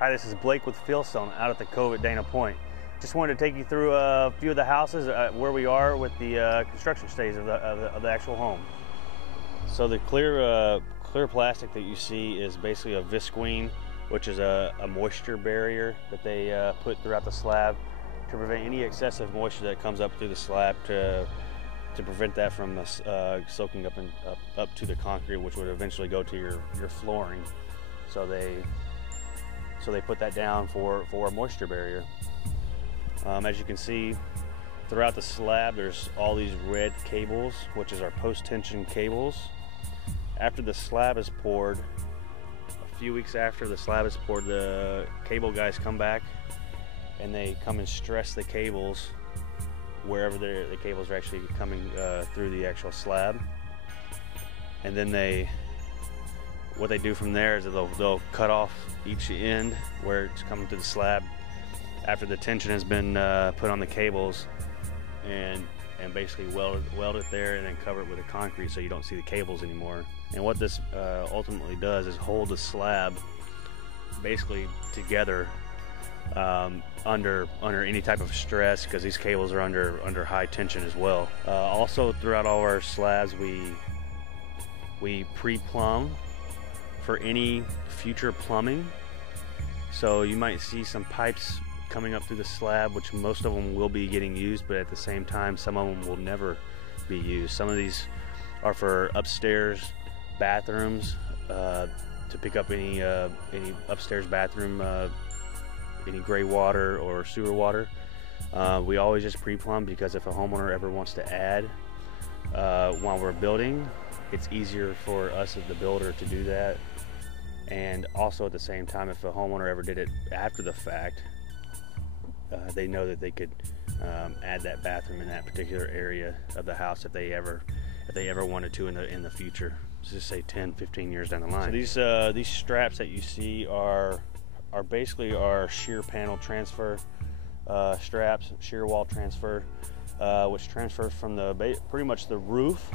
Hi, this is Blake with Fieldstone out at the Cove at Dana Point. Just wanted to take you through a few of the houses, where we are with the construction stage of the actual home. So the clear plastic that you see is basically a visqueen, which is a moisture barrier that they put throughout the slab to prevent any excessive moisture that comes up through the slab to prevent that from soaking up to the concrete, which would eventually go to your flooring. So they put that down for a moisture barrier. As you can see throughout the slab, there's all these red cables, which is our post-tension cables. After the slab is poured, a few weeks after the slab is poured, the cable guys come back and they come and stress the cables wherever the cables are actually coming through the actual slab. And then what they do from there is that they'll cut off each end where it's coming to the slab after the tension has been put on the cables, and basically weld it there and then cover it with a concrete so you don't see the cables anymore. And what this ultimately does is hold the slab basically together under any type of stress, because these cables are under high tension as well. Also, throughout all our slabs, we pre-plumb for any future plumbing. So you might see some pipes coming up through the slab, which most of them will be getting used, but at the same time some of them will never be used. Some of these are for upstairs bathrooms, to pick up any upstairs bathroom, any gray water or sewer water. We always just pre-plumb, because if a homeowner ever wants to add while we're building, it's easier for us as the builder to do that. And also at the same time, if a homeowner ever did it after the fact, they know that they could add that bathroom in that particular area of the house if they ever wanted to in the future. Let's just say 10-15 years down the line. So these straps that you see are basically our shear panel transfer straps, shear wall transfer, which transfers from pretty much the roof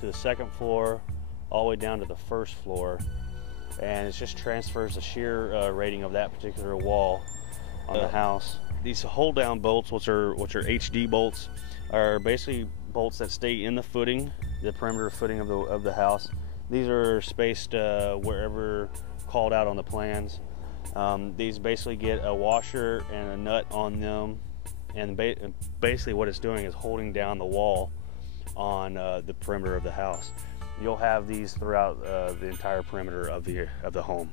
to the second floor all the way down to the first floor, and it just transfers the shear rating of that particular wall on the house. These hold down bolts, which are HD bolts, are basically bolts that stay in the footing, the perimeter footing of the house. These are spaced wherever called out on the plans. These basically get a washer and a nut on them, and basically what it's doing is holding down the wall on the perimeter of the house. You'll have these throughout the entire perimeter of the home.